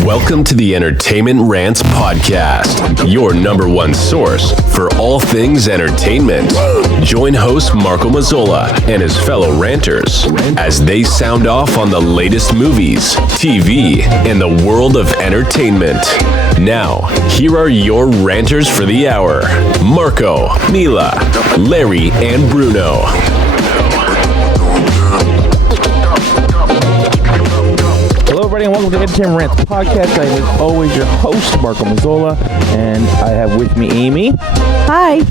Welcome to the Entertainment Rants Podcast, your number one source for all things entertainment. Join host Marco Mazzola and his fellow ranters as they sound off on the latest movies, TV, and the world of entertainment. Now, here are your ranters for the hour, Marco, Mila, Larry, and Bruno. Hello, everybody, and welcome to the Entertainment Rants Podcast. I am, as always, your host, Marco Mazzola, and I have with me Amy. Hi.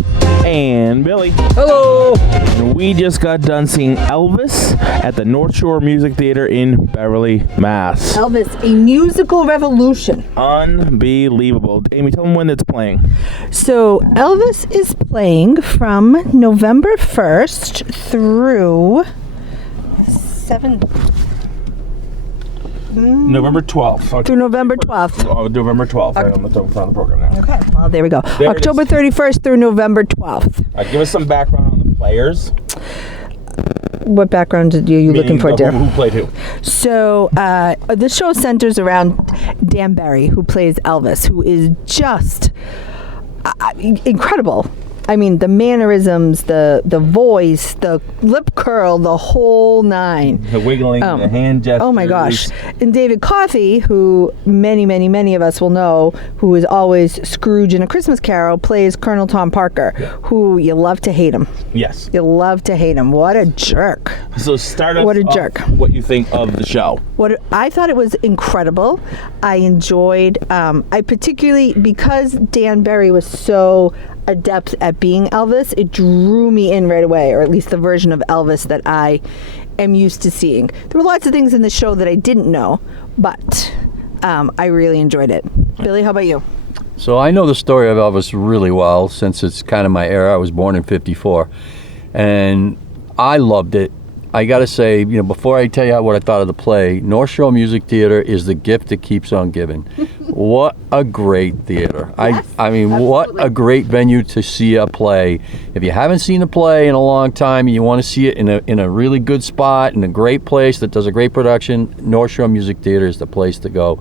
And Billy. Hello. And we just got done seeing Elvis at the North Shore Music Theater in Beverly, Mass. Elvis, a musical revolution. Unbelievable. Amy, tell them when it's playing. So, Elvis is playing from November 1st through November 12th. Through November 12th. Oh, November 12th. Right on the program now. Okay, well, there we go. There October 31st through November 12th. All right, give us some background on the players. What background are you looking for, dear? Who played who? So, this show centers around Dan Barry, who plays Elvis, who is just incredible. I mean, the mannerisms, the voice, the lip curl, the whole nine. The wiggling, the hand gestures. Oh my gosh. And David Coffey, who many of us will know, who is always Scrooge in A Christmas Carol, plays Colonel Tom Parker, who you love to hate him. Yes. You love to hate him. What a jerk. So start us What a off jerk. What you think of the show. I thought it was incredible. I enjoyed, I particularly, because Dan Barry was so adept at being Elvis, it drew me in right away, or at least the version of Elvis that I am used to seeing. There were lots of things in the show that I didn't know, but I really enjoyed it. Billy, how about you? So I know the story of Elvis really well since it's kind of my era. I was born in '54, and I loved it. I got to say, before I tell you what I thought of the play, North Shore Music Theater is the gift that keeps on giving. What a great theater. Yes, I mean, absolutely. what a great venue to see a play. If you haven't seen a play in a long time and you want to see it in a really good spot, in a great place that does a great production, North Shore Music Theater is the place to go.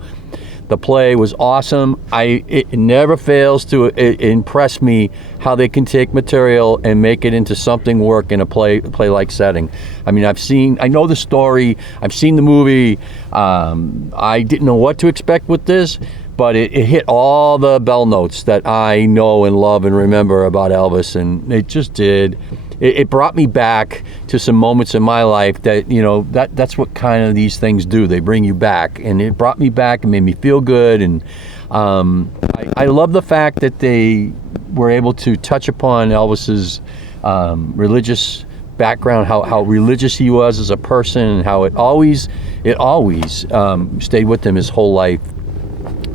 The play was awesome. It never fails to impress me how they can take material and make it into something work in a play-like setting. I mean, I know the story. I've seen the movie. I didn't know what to expect with this, but it hit all the bell notes that I know and love and remember about Elvis, and it just did. It brought me back to some moments in my life that, that's what kind of these things do. They bring you back. And it brought me back and made me feel good. And I love the fact that they were able to touch upon Elvis's religious background, how religious he was as a person, and how it always stayed with him his whole life.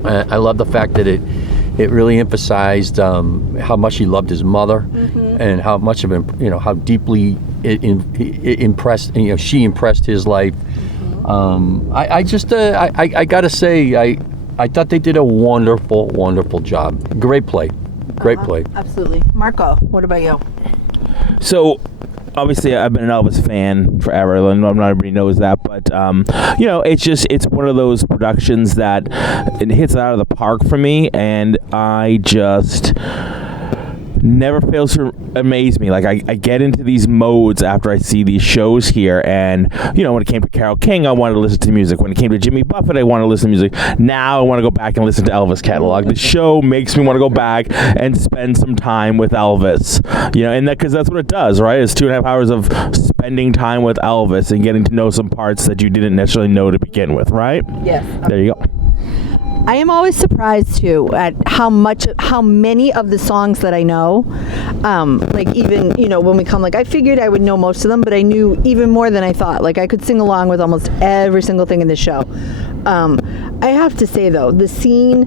I love the fact that it really emphasized how much he loved his mother, and how much of him, how deeply it impressed, she impressed his life. I gotta say, I thought they did a wonderful job. Great play. Absolutely. Marco, what about you? So, obviously, I've been an Elvis fan forever. Not everybody knows that, but it's one of those productions that it hits it out of the park for me, and I just never fails to amaze me. Like, I get into these modes after I see these shows here, and when it came to Carole King, I wanted to listen to music. When it came to Jimmy Buffett, I wanted to listen to music. Now I want to go back and listen to Elvis catalog. The show makes me want to go back and spend some time with Elvis, and because that's what it does, right? It's 2.5 hours of spending time with Elvis and getting to know some parts that you didn't necessarily know to begin with, right? Yes. There you go. I am always surprised too at how many of the songs that I know, like even, when we come, like I figured I would know most of them, but I knew even more than I thought. Like I could sing along with almost every single thing in the show. I have to say though, the scene,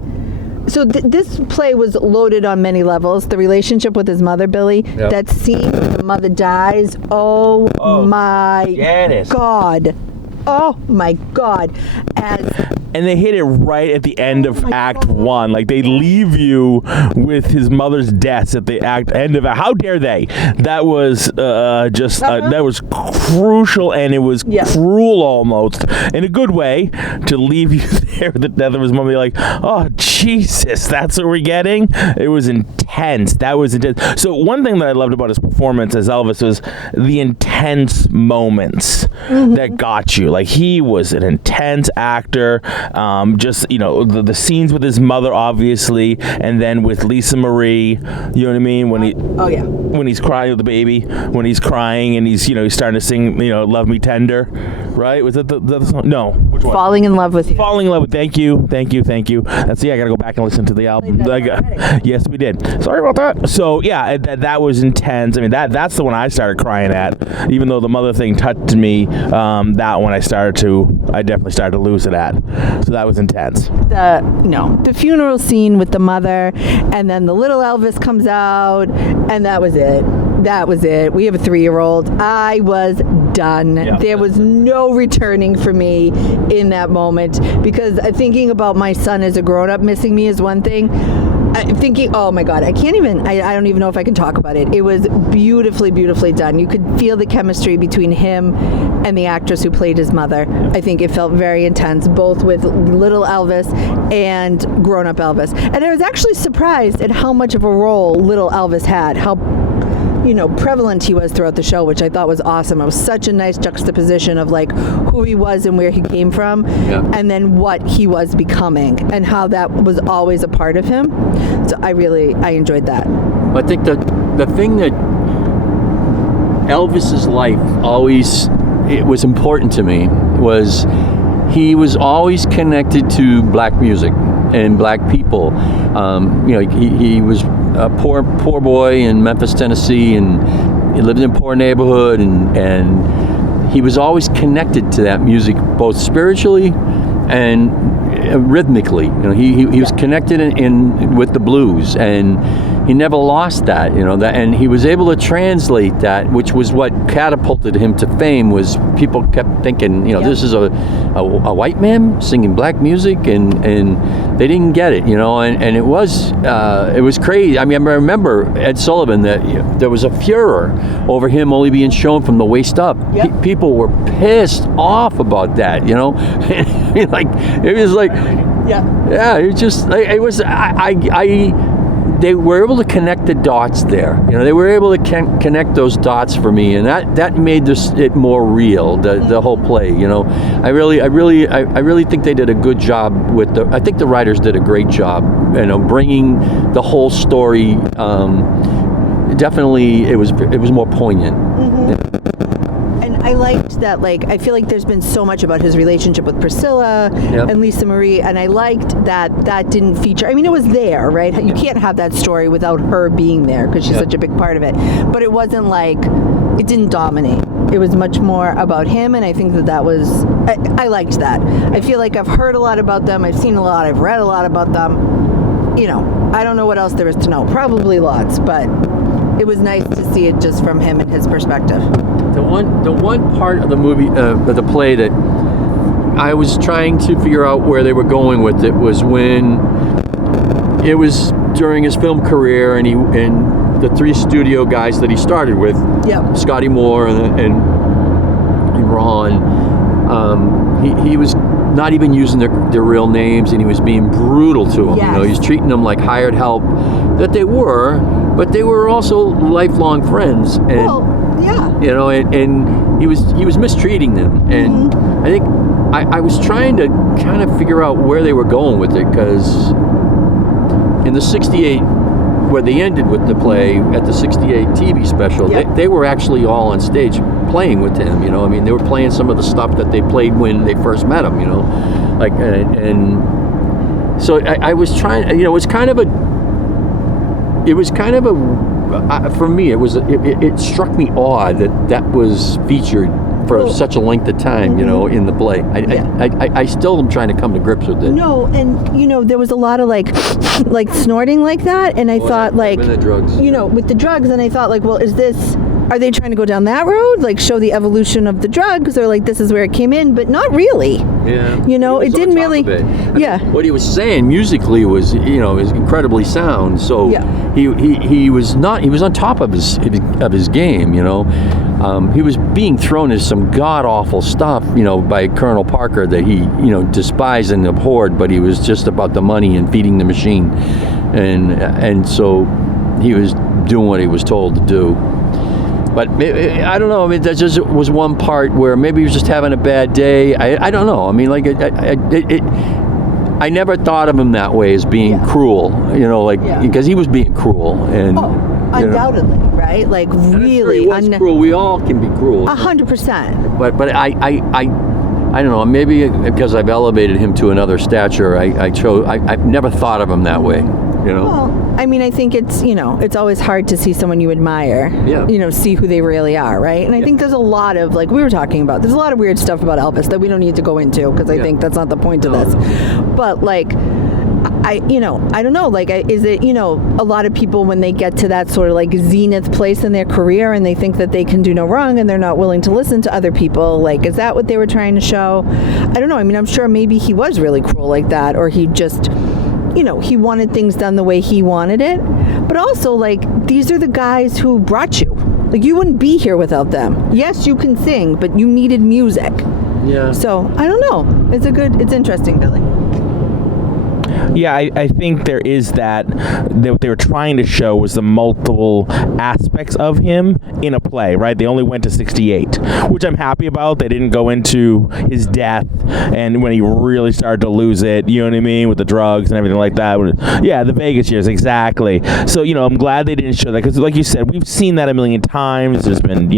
so this play was loaded on many levels. The relationship with his mother, Billy, Yep. that scene when the mother dies, oh my Janice. God. oh my God. And they hit it right at the end of Act 1. Like, they leave you with his mother's death at the end of it. How dare they? That was that was crucial, and it was cruel almost, in a good way, to leave you there with the death of his mom. You're like, oh, Jesus, that's what we're getting? It was intense. That was intense. So one thing that I loved about his performance as Elvis was the intense moments that got you. Like, he was an intense actor. Just, the scenes with his mother, obviously, and then with Lisa Marie, you know what I mean? When he's crying with the baby, when he's crying and he's starting to sing, Love Me Tender, right? Was that the song? No. Which one? Falling in Love with You. Falling in Love with, thank you. That's, I gotta go back and listen to the album. Yes, we did. Sorry about that. So, yeah, that was intense. I mean, that's the one I started crying at, even though the mother thing touched me. That one I definitely started to lose it at. So that was intense. The funeral scene with the mother, and then the little Elvis comes out, and that was it. We have a 3-year-old. I was done. Yeah. There was no returning for me in that moment, because thinking about my son as a grown-up missing me is one thing. I'm thinking, oh my God, I don't even know if I can talk about it. It was beautifully, beautifully done. You could feel the chemistry between him and the actress who played his mother. I think it felt very intense, both with little Elvis and grown-up Elvis. And I was actually surprised at how much of a role little Elvis had, how prevalent he was throughout the show, which I thought was awesome. It was such a nice juxtaposition of like who he was and where he came from, and then what he was becoming, and how that was always a part of him. So I enjoyed that. I think the thing that Elvis's life it was important to me was he was always connected to black music and black people. He was a poor boy in Memphis, Tennessee, and he lived in a poor neighborhood, and he was always connected to that music, both spiritually and rhythmically. He was connected in with the blues, and he never lost that. And he was able to translate that, which was what catapulted him to fame. Was people kept thinking, this is a white man singing black music, and they didn't get it. And it was crazy. I mean, I remember Ed Sullivan, that there was a furor over him only being shown from the waist up. Yep. People were pissed off about that. They were able to connect the dots there. They were able to connect those dots for me, and that made it more real. The whole play. I really think they did a good job with I think the writers did a great job. Bringing the whole story. Definitely, it was more poignant. Mm-hmm. And I liked that, I feel like there's been so much about his relationship with Priscilla and Lisa Marie, and I liked that didn't feature. I mean, it was there, right? You can't have that story without her being there, because she's such a big part of it. But it wasn't it didn't dominate. It was much more about him, and I think that was, I liked that. I feel like I've heard a lot about them, I've seen a lot, I've read a lot about them. I don't know what else there is to know. Probably lots, but it was nice to see it just from him and his perspective. The one part of the movie, of the play, that I was trying to figure out where they were going with it was when it was during his film career, and the 3 studio guys that he started with, Scotty Moore and Ron, he was not even using their real names, and he was being brutal to them. Yes. He's treating them like hired help that they were, but they were also lifelong friends. And and he was mistreating them, and I think I was trying to kind of figure out where they were going with it, because in the '68, where they ended with the play at the '68 TV special, they were actually all on stage playing with him. I mean, they were playing some of the stuff that they played when they first met him. And so I was trying. It was kind of a. For me, it struck me odd that was featured for such a length of time, in the play. I still am trying to come to grips with it. No, and there was a lot of like snorting like that, and I thought with the drugs. With the drugs, and I thought well, is this are they trying to go down that road, like show the evolution of the drugs, or like this is where it came in, but not really. Yeah. You know, it didn't really. I mean, what he was saying musically was, is incredibly sound. So he was on top of his game. He was being thrown into some god awful stuff, by Colonel Parker that he, despised and abhorred, but he was just about the money and feeding the machine, and so he was doing what he was told to do. But I don't know. I mean, that just was one part where maybe he was just having a bad day. I don't know. I mean, like I never thought of him that way as being cruel. Because he was being cruel and. Undoubtedly, right? Like really, he was cruel. We all can be cruel. 100%. But I don't know. Maybe because I've elevated him to another stature, I've never thought of him that way. Well, I mean, I think it's it's always hard to see someone you admire. Yeah. See who they really are, right? And I think there's a lot of, like we were talking about, there's a lot of weird stuff about Elvis that we don't need to go into because I think that's not the point of this. But like. I don't know, like, is it, a lot of people when they get to that sort of like zenith place in their career and they think that they can do no wrong and they're not willing to listen to other people, like, is that what they were trying to show? I don't know. I mean, I'm sure maybe he was really cruel like that, or he just, he wanted things done the way he wanted it. But also, like, these are the guys who brought you. Like, you wouldn't be here without them. Yes, you can sing, but you needed music. Yeah. So, I don't know. It's interesting, Billy. Yeah, I think there is that what they were trying to show was the multiple aspects of him in a play, right? They only went to 68, which I'm happy about. They didn't go into his death and when he really started to lose it, you know what I mean, with the drugs and everything like that. Yeah, the Vegas years, exactly. So, I'm glad they didn't show that because, like you said, we've seen that a million times. There's been,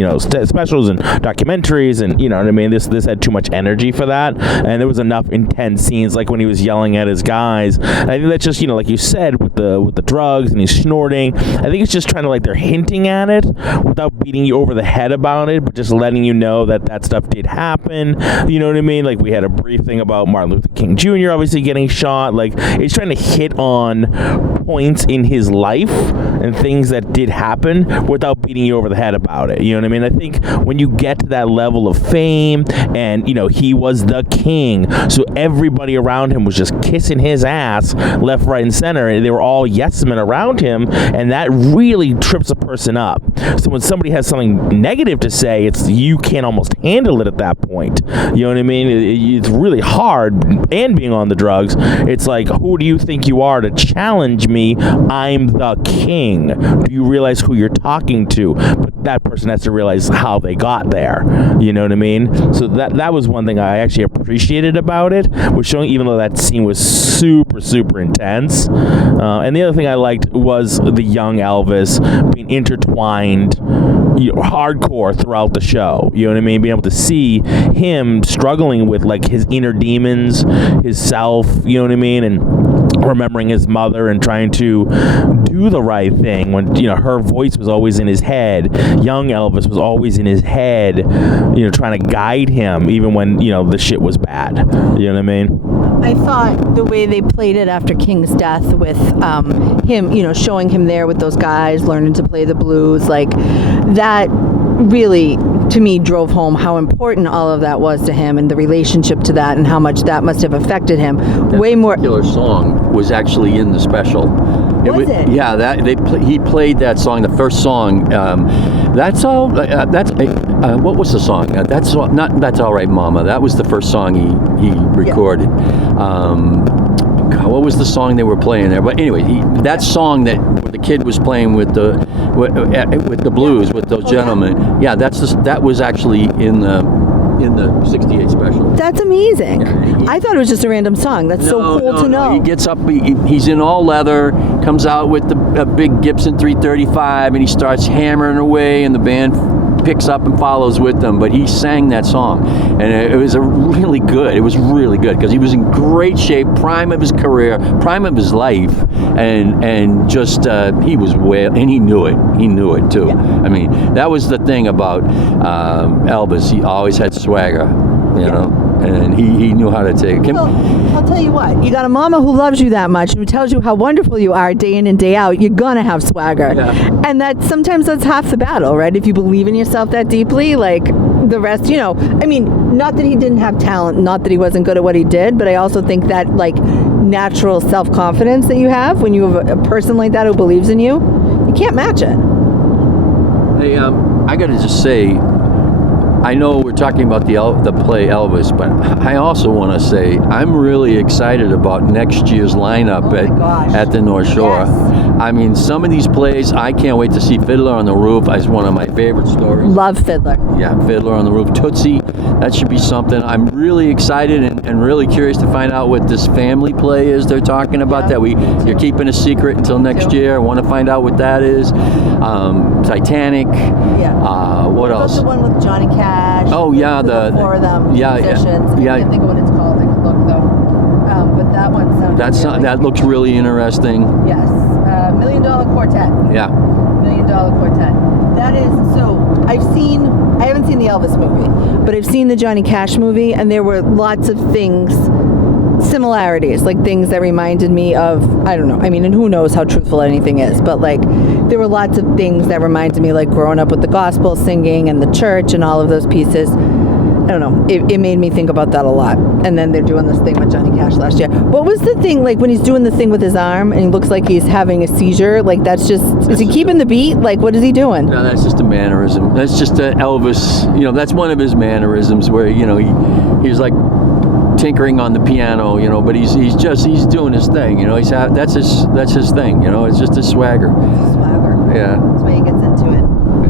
specials and documentaries and, you know what I mean? This had too much energy for that, and there was enough intense scenes, like when he was yelling at his guys. I think that's just, like you said, with the drugs and he's snorting. I think it's just trying to, like, they're hinting at it without beating you over the head about it, but just letting you know that stuff did happen. You know what I mean? Like, we had a brief thing about Martin Luther King Jr. obviously getting shot. Like, it's trying to hit on points in his life and things that did happen without beating you over the head about it. You know what I mean? I think when you get to that level of fame and, he was the king, so everybody around him was just kissing his ass left, right, and center, and they were all yes men around him, and that really trips a person up. So when somebody has something negative to say, you can't almost handle it at that point. You know what I mean? It's really hard, and being on the drugs, it's like, who do you think you are to challenge me? I'm the king. Do you realize who you're talking to? But that person has to realize how they got there. You know what I mean? So that was one thing I actually appreciated about it, was showing, even though that scene was super intense. And the other thing I liked was the young Elvis being intertwined hardcore throughout the show. You know what I mean? Being able to see him struggling with, like, his inner demons, his self, you know what I mean? And remembering his mother and trying to do the right thing when, her voice was always in his head. Young Elvis was always in his head, trying to guide him even when, the shit was bad. You know what I mean? I thought the way they played it after King's death with him, showing him there with those guys, learning to play the blues, like, that really, to me, drove home how important all of that was to him and the relationship to that and how much that must have affected him. That way more. Particular song was actually in the special. Was it? Yeah, he played that song, the first song. That's all. What was the song? That's All Right, Mama. That was the first song he recorded. What was the song they were playing there? But anyway, that song that the kid was playing with the blues with those gentlemen. Yeah, that was actually in the 68 special. That's amazing. Yeah, I thought it was just a random song. That's so cool to know. He gets up, he's in all leather, comes out with a big Gibson 335, and he starts hammering away, and the band picks up and follows with them. But he sang that song, and it was really good. It was really good because he was in great shape, prime of his career, prime of his life, and just he was and he knew it. He knew it too. Yeah. I mean, that was the thing about Elvis. He always had swagger, you know. and he knew how to take it. Well, I'll tell you what, you got a mama who loves you that much, who tells you how wonderful you are day in and day out, you're gonna have swagger. Yeah. And sometimes that's half the battle, right? If you believe in yourself that deeply, like the rest, I mean, not that he didn't have talent, not that he wasn't good at what he did, but I also think that like natural self-confidence that you have when you have a person like that who believes in you, you can't match it. Hey, I got to just say, I know we're talking about the play Elvis, but I also want to say I'm really excited about next year's lineup at the North Shore. Yes. I mean, some of these plays, I can't wait to see. Fiddler on the Roof is one of my favorite stories. Love Fiddler. Yeah, Fiddler on the Roof. Tootsie, that should be something. I'm really excited and really curious to find out what this family play is they're talking about that you're keeping a secret until next year. I want to find out what that is. Titanic. Yeah. What else? The one with Johnny Cash. Oh yeah, the four of them. Yeah, musicians. yeah. I can't think of what it's called. I could look though. But that one sounds. That looks really interesting. Yes. $1 Million Quartet. Yeah. $1 Million Quartet. That is so. I haven't seen the Elvis movie, but I've seen the Johnny Cash movie, and there were lots of similarities, like things that reminded me of, I don't know, I mean, and who knows how truthful anything is, but like there were lots of things that reminded me, like growing up with the gospel singing and the church and all of those pieces. I don't know, it made me think about that a lot. And then they're doing this thing with Johnny Cash last year. What was the thing, like when he's doing the thing with his arm and he looks like he's having a seizure, like is he keeping the beat? Like what is he doing? No, that's just a mannerism. That's just Elvis, that's one of his mannerisms where, he's like tinkering on the piano, but he's doing his thing, that's his thing, it's just his swagger. Swagger. Yeah. That's the way he gets into it.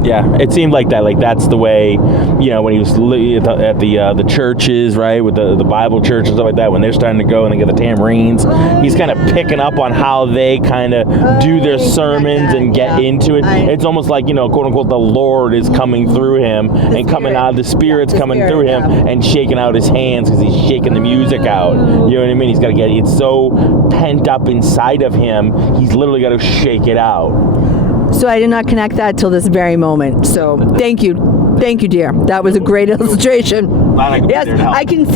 Yeah, it seemed like that. Like that's the way, when he was at the churches, right, with the Bible church and stuff like that. When they're starting to go and they get the tambourines, he's kind of picking up on how they kind of do their sermons and get into it. It's almost like quote unquote, the Lord is coming through him and coming out. The Spirit's coming through him and shaking out his hands because he's shaking the music out. You know what I mean? He's got to get it's so pent up inside of him. He's literally got to shake it out. So I did not connect that till this very moment. So thank you, dear. That was a great illustration. Yes, I can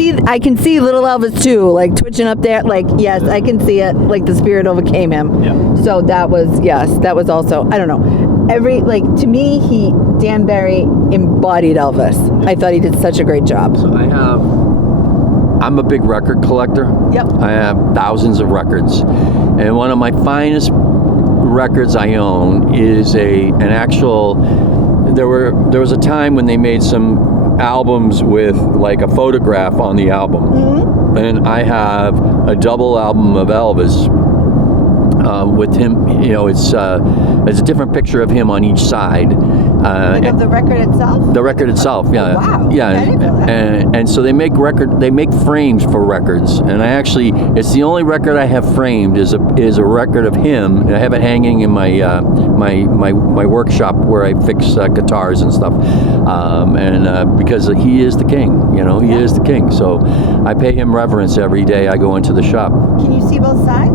see little Elvis too, like twitching up there. Like yes, I can see it. Like the Spirit overcame him. Yeah. So that was also, I don't know. To me, Dan Barry embodied Elvis. I thought he did such a great job. So I'm a big record collector. Yep. I have thousands of records, and one of my finest records I own is an actual. There was a time when they made some albums with like a photograph on the album, mm-hmm. and I have a double album of Elvis with him. It's a different picture of him on each side. Of the record itself? The record itself, yeah. Oh, wow. Yeah, I didn't know that. And so they make frames for records, and it's the only record I have framed is a record of him. And I have it hanging in my my workshop where I fix guitars and stuff, because he is the king, he is the king. So I pay him reverence every day I go into the shop. Can you see both sides?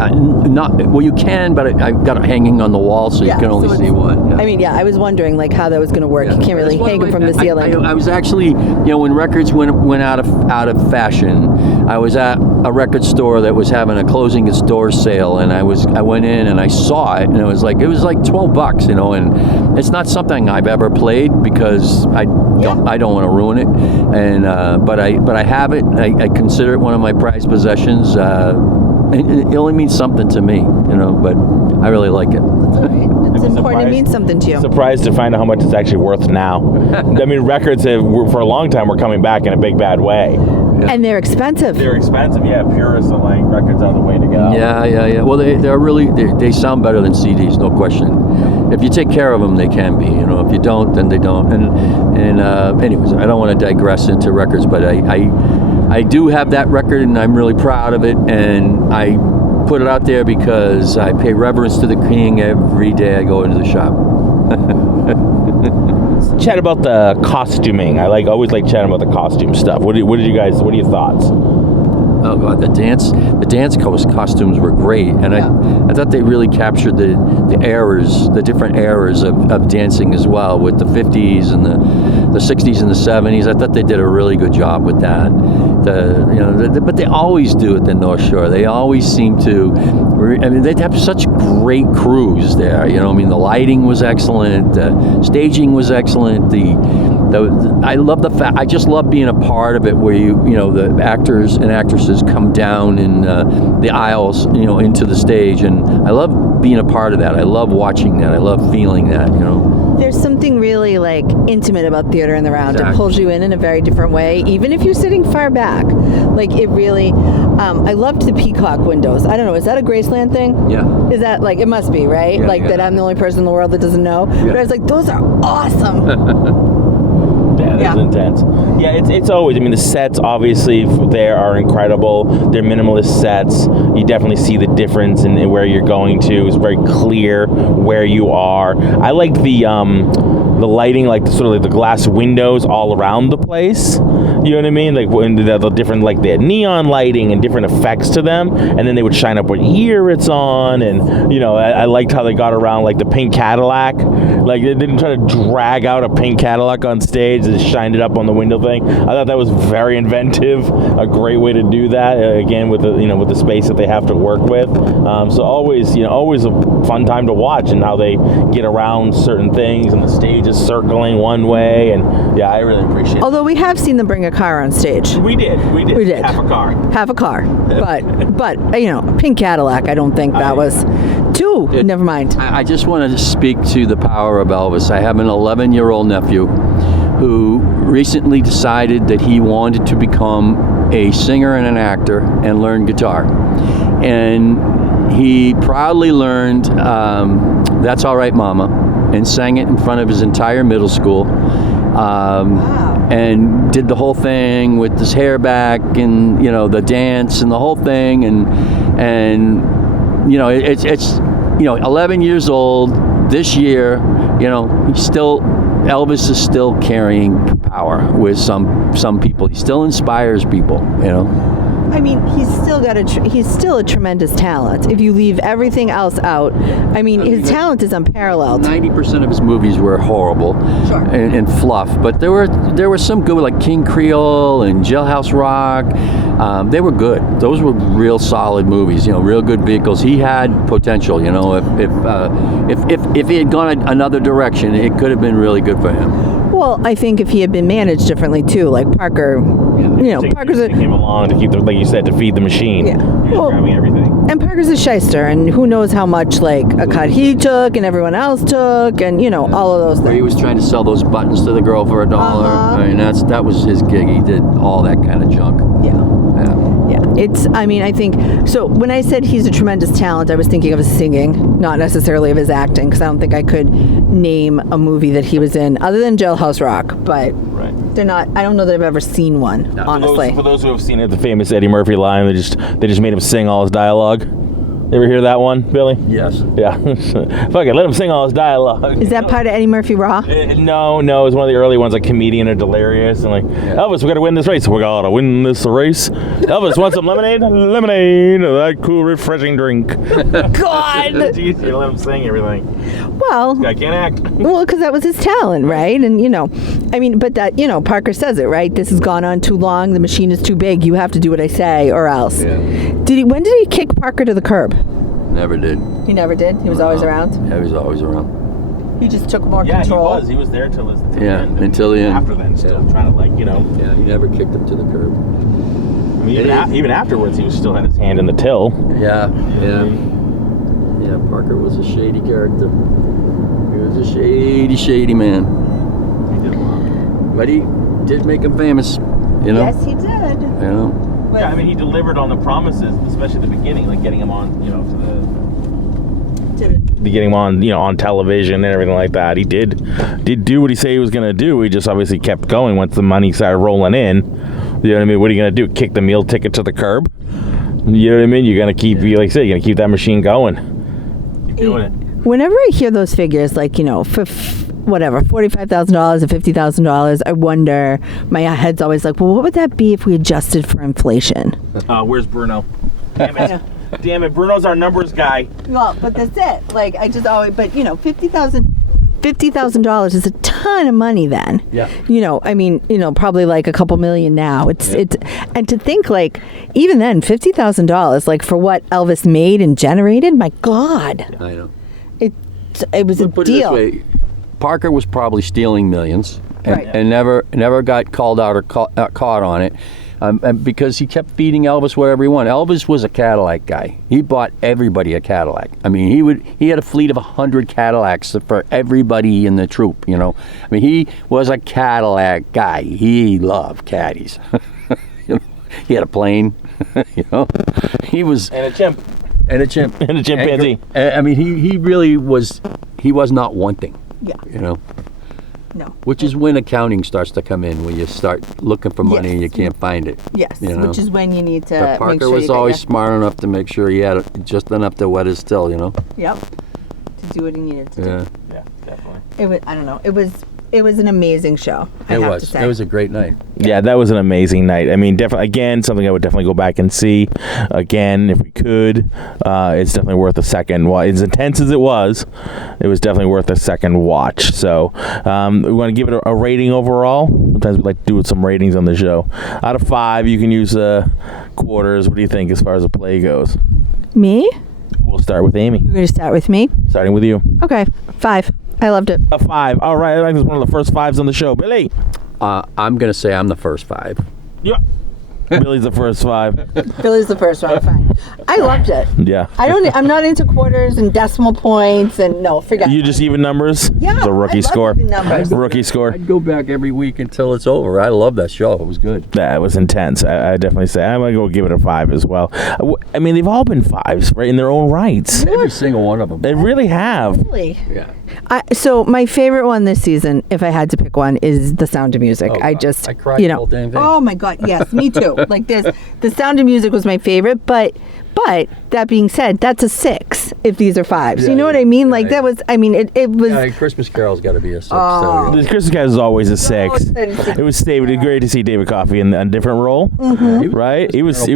You can, but I've got it hanging on the wall, so you can only see one. Yeah. I mean, I was wondering like how that was going to work. Yeah. You can't really hang them from the ceiling. I was actually, when records went out of fashion, I was at a record store that was having a closing its doors sale, and I went in and I saw it, and it was like $12, and it's not something I've ever played because I don't want to ruin it, and but I have it. I consider it one of my prized possessions. It only means something to me, but I really like it. That's right. It's important. It means something to you. Surprised to find out how much it's actually worth now. I mean, records for a long time were coming back in a big bad way. Yeah. And they're expensive. They're expensive, yeah. Purists are like records are the way to go. Yeah. Well, they sound better than CDs, no question. If you take care of them, they can be. If you don't, then they don't. And anyways, I don't want to digress into records, but I do have that record, and I'm really proud of it, and I put it out there because I pay reverence to the king every day I go into the shop. Chat about the costuming. I always like chatting about the costume stuff. What are your thoughts? Oh God, the dance costumes were great, and I thought they really captured the different eras of dancing as well, with the 50s and the 60s and the 70s. I thought they did a really good job with that. But they always do at the North Shore. They always seem to. I mean, they'd have such great crews there. You know, I mean, the lighting was excellent, the staging was excellent. I love the fact. I just love being a part of it, where the actors and actresses come down in the aisles, into the stage, and I love being a part of that. I love watching that. I love feeling that. There's something really like intimate about Theater in the Round. Exactly. It pulls you in a very different way, even if you're sitting far back. Like it really. I loved the peacock windows. I don't know. Is that a Graceland thing? Yeah. Is that it must be, right? Yeah, that I'm the only person in the world that doesn't know. Yeah. But I was like, those are awesome. Yeah, that's intense. Yeah, it's always. I mean, the sets obviously there are incredible. They're minimalist sets. You definitely see the difference in where you're going to. It's very clear where you are. I like the lighting, like the glass windows all around the place. You know what I mean? Like when the different, like they had neon lighting and different effects to them, and then they would shine up what year it's on. And I liked how they got around like the pink Cadillac. Like they didn't try to drag out a pink Cadillac on stage. They just shined it up on the window thing. I thought that was very inventive. A great way to do that. Again, with the space that they have to work with. So always a fun time to watch, and how they get around certain things, and the stage is circling one way. And yeah, I really appreciate it. Although we have seen them bring a car on stage. We did. Half a car. But pink Cadillac, I don't think that was two. Never mind. I just wanted to speak to the power of Elvis. I have an 11-year-old nephew who recently decided that he wanted to become a singer and an actor and learn guitar. And he proudly learned That's All Right Mama and sang it in front of his entire middle school. Wow. And did the whole thing with his hair back, and the dance and the whole thing, and it's 11 years old this year. Elvis is still carrying power with some people. He still inspires people. I mean, he's still a tremendous talent. If you leave everything else out, I mean, his talent is unparalleled. 90% of his movies were horrible, Sure. and fluff, but there were some good, like King Creole and Jailhouse Rock. They were good. Those were real solid movies. Real good vehicles. He had potential. If he had gone another direction, it could have been really good for him. Well, I think if he had been managed differently too, like Parker, Parker's came along to keep like you said, to feed the machine. Yeah. He was grabbing everything. And Parker's a shyster, and who knows how much like a cut he took and everyone else took, and all of those Where he things. was trying to sell those buttons to the girl for $1. I mean, that was his gig. He did all that kind of junk. Yeah. Yeah. I think, so when I said he's a tremendous talent, I was thinking of his singing, not necessarily of his acting, because I don't think I could name a movie that he was in other than Jailhouse Rock, but they're not, I don't know that I've ever seen one, honestly. For those who have seen it, the famous Eddie Murphy line, they just made him sing all his dialogue. You ever hear that one, Billy? Yes. Yeah. Fuck it, let him sing all his dialogue. Is that part of Eddie Murphy Raw? No, it was one of the early ones, like Comedian or Delirious, and Elvis, we gotta win this race. We gotta win this race. Elvis, want some lemonade? Lemonade, that cool, refreshing drink. God! You let him sing everything. Well, This guy can't act. well, because that was his talent, right? And but that Parker says it, right? This has gone on too long. The machine is too big. You have to do what I say, or else. Yeah. When did he kick Parker to the curb? Never did. He never did. He was always around. Yeah, he was always around. He just took more Yeah, control. he was there till the Yeah, end. until the end. After then, still trying to Yeah, he never kicked him to the curb. I mean, even afterwards, he still had his hand in the till. Yeah. Parker was a shady character. He was a shady man. He did a lot. But he did make him famous. Yes, he did. Yeah, I mean, he delivered on the promises, especially at the beginning, like getting him on, getting him on, on television and everything like that. He did do what he said he was gonna do. He just obviously kept going once the money started rolling in. You know what I mean? What are you gonna do? Kick the meal ticket to the curb? You know what I mean? You're gonna keep, like I said, you're gonna keep that machine going. Keep doing it. Whenever I hear those figures, like, for whatever, $45,000 or $50,000, I wonder, my head's always like, well, what would that be if we adjusted for inflation? Where's Bruno? Damn it. Damn it, Bruno's our numbers guy. Well, but that's it. Like, I just always, but you know, $50,000 is a ton of money then. Yeah. You know, I mean, you know, probably like a couple million now. It's and to think like even then $50,000 like for what Elvis made and generated, my God. I know. It was a Put it deal. this way, Parker was probably stealing millions and, Right. and never got called out or caught on it. And because he kept feeding Elvis whatever he wanted. Elvis was a Cadillac guy. He bought everybody a Cadillac. I mean, he had a fleet of 100 Cadillacs for everybody in the troupe. You know, I mean, he was a Cadillac guy. He loved caddies. You know, he had a plane. You know, he was And a chimp. and a chimp And a chimpanzee. I mean, he really was. He was not wanting. Yeah. You know. No. Which is when accounting starts to come in, when you start looking for money and you Yes. can't find it. Yes, You know? which is when you need to But make Parker sure was you get always your- smart enough to make sure he had just enough to wet his still, you know? Yep. To do what he needed to Yeah. do. Yeah, definitely. It was, I don't know. It was an amazing show. I It have was. to say. It was a great night. Yeah, that was an amazing night. I mean, definitely, again, something I would definitely go back and see again if we could. It's definitely worth a second. As intense as it was definitely worth a second watch. So, we want to give it a rating overall. Sometimes we like to do some ratings on the show. Out of 5, you can use quarters. What do you think as far as the play goes? Me? We'll start with Amy. You're going to start with me? Starting with you. Okay. 5. I loved it. A 5. All right, I think it's one of the first 5s on the show. Billy. I'm going to say I'm the first 5. Yeah. Billy's the first 5. Billy's the first one. Fine. I loved it. Yeah. I'm not into quarters and decimal points and no, forget You it. just even numbers? Yeah, It's a rookie I love score. even numbers. Rookie score. I'd go back every week until it's over. I love that show. It was good. That was intense. I definitely say I'm gonna go give it a 5 as well. I mean, they've all been 5s, right, in their own rights. Every single one of them. They really have. Really? Yeah. So my favorite one this season, if I had to pick one, is The Sound of Music. Oh, I God. just, I cried you the know, whole damn thing. oh my God, yes, me too. Like this, The Sound of Music was my favorite, but that being said, that's a 6 if these are 5s. Yeah, you know what yeah, I mean? yeah, Like yeah. that was, I mean, it was. Yeah, Christmas Carol's got to be a 6. Oh. The Christmas guy is always a 6. No, it's- It was great to see David Coffey in a different role, Mm-hmm. right? He was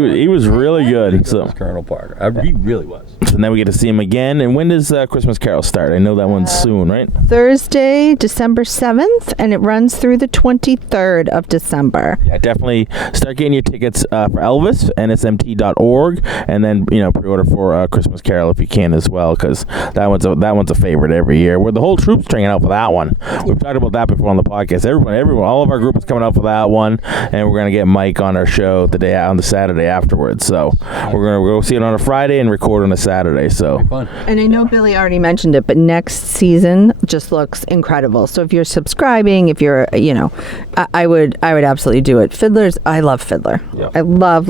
really good. So Colonel Parker. He really was. then we get to see him again. And when does Christmas Carol start? I know that one's soon, right? Thursday, December 7th, and it runs through the 23rd of December. Yeah, definitely start getting your tickets for Elvis, nsmt.org, and then pre-order for Christmas Carol if you can as well, because that one's a favorite every year. Where the whole troupe's trying out for that one. We've talked about that before on the podcast. Everyone, all of our group is coming out for that one, and we're gonna get Mike on our show on the Saturday afterwards. So we're gonna go see it on a Friday and record on a Saturday. So Fun. And I know Billy already mentioned it, but next season just looks incredible. So if you're subscribing, if you're, I would absolutely do it. Fiddlers, I love Fiddler. Yeah. I love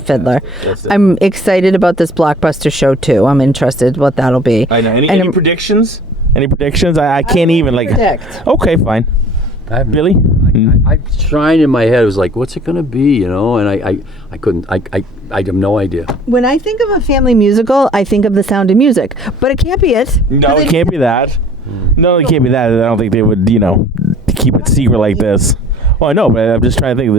Fiddler. That's it. I'm excited about this blockbuster show too. I'm interested what that'll be. I know. And Any I'm- predictions? Any predictions? I can't even predict. Okay, fine. Billy. I'm trying in my head. It was like, what's it gonna be? And I couldn't. I have no idea. When I think of a family musical, I think of The Sound of Music, but it can't be it. No, it can't be that. No, it can't be that. I don't think they would, keep it secret like this. Well, I know, but I'm just trying to think of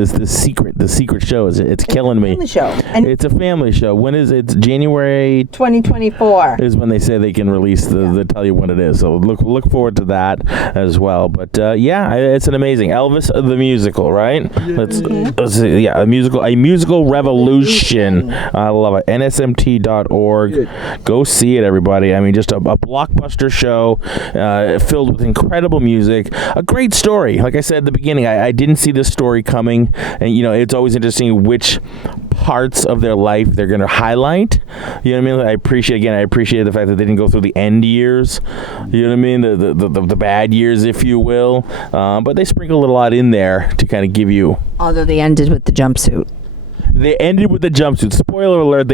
this secret show. It's killing me. Family show. And It's a family show. When is it? It's January 2024. is when they say they can release they tell you when it is. So look forward to that as well. But yeah, it's an amazing Elvis the musical, right? Let's see, a musical revolution. I love it. nsmt.org. Go see it, everybody. I mean, just a blockbuster show filled with incredible music, a great story. Like I said at the beginning, I didn't see this story coming, and it's always interesting which parts of their life they're going to highlight. You know what I mean? I appreciate the fact that they didn't go through the end years. You know what I mean? The bad years, if you will. But they sprinkle a lot in there to kind of give you. Although they ended with the jumpsuit. They ended with the jumpsuit. Spoiler alert,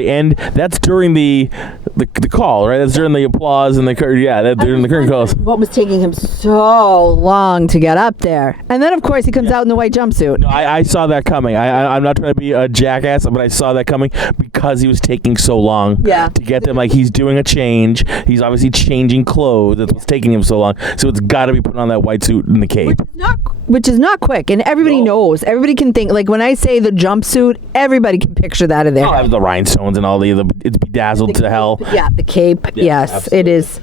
that's during the the call, right? That's during the applause and the curtain. Yeah, during the curtain calls. What was taking him so long to get up there? And then, of course, he comes out in the white jumpsuit. No, I saw that coming. I'm not trying to be a jackass, but I saw that coming because he was taking so long to get them. Like, he's doing a change. He's obviously changing clothes. That's what's taking him so long. So it's got to be putting on that white suit and the cape. Which is not quick, and everybody knows. Everybody can think. Like, when I say the jumpsuit, everybody can picture that in their head. The rhinestones and all it's bedazzled to hell. Yeah, the cape. Yes, absolutely.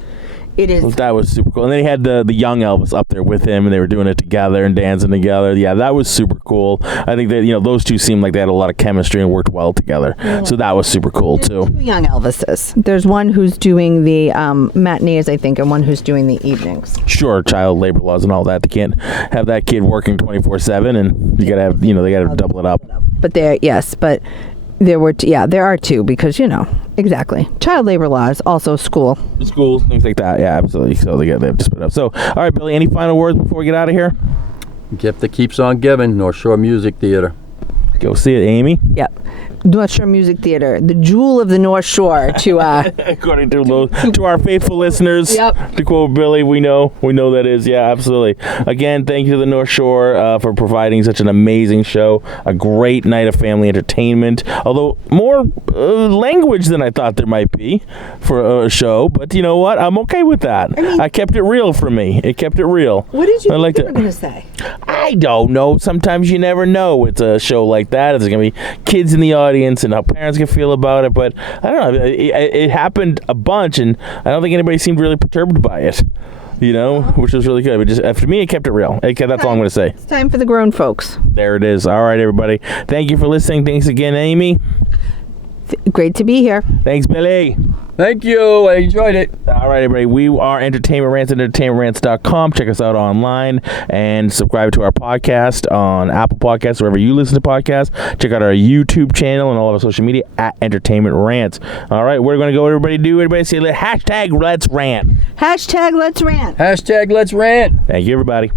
It is. That was super cool. And then he had the young Elvis up there with him, and they were doing it together and dancing together. Yeah, that was super cool. I think that those two seemed like they had a lot of chemistry and worked well together. Yeah. So that was super cool too. Two young Elvises. There's one who's doing the matinees, I think, and one who's doing the evenings. Sure, child labor laws and all that. They can't have that kid working 24/7, and you gotta have they gotta double it up. But there are two because exactly child labor laws, also schools, things like that. Yeah, absolutely. So they have to split up. So, all right, Billy, any final words before we get out of here? Gift that keeps on giving. North Shore Music Theater. Go see it, Amy. Yep. North Shore Music Theater, the jewel of the North Shore. According to our faithful listeners, to quote Billy, we know that is. Yeah, absolutely. Again, thank you to the North Shore for providing such an amazing show, a great night of family entertainment. Although more language than I thought there might be for a show, but you know what? I'm okay with that. I kept it real for me. It kept it real. What did you think they were going to say? I don't know. Sometimes you never know. It's a show like that. It's going to be kids in the audience and how parents can feel about it. But I don't know. It happened a bunch, and I don't think anybody seemed really perturbed by it. Which was really good. But just for me, it kept it real. That's all I'm going to say. It's time for the grown folks. There it is. All right, everybody. Thank you for listening. Thanks again, Amy. Great to be here. Thanks, Billy. Thank you. I enjoyed it. All right, everybody. We are Entertainment Rants at entertainmentrants.com. Check us out online and subscribe to our podcast on Apple Podcasts, wherever you listen to podcasts. Check out our YouTube channel and all of our social media at Entertainment Rants. All right, we're going to go. Everybody say hashtag Let's Rant. Hashtag Let's Rant. Hashtag Let's Rant. Thank you, everybody.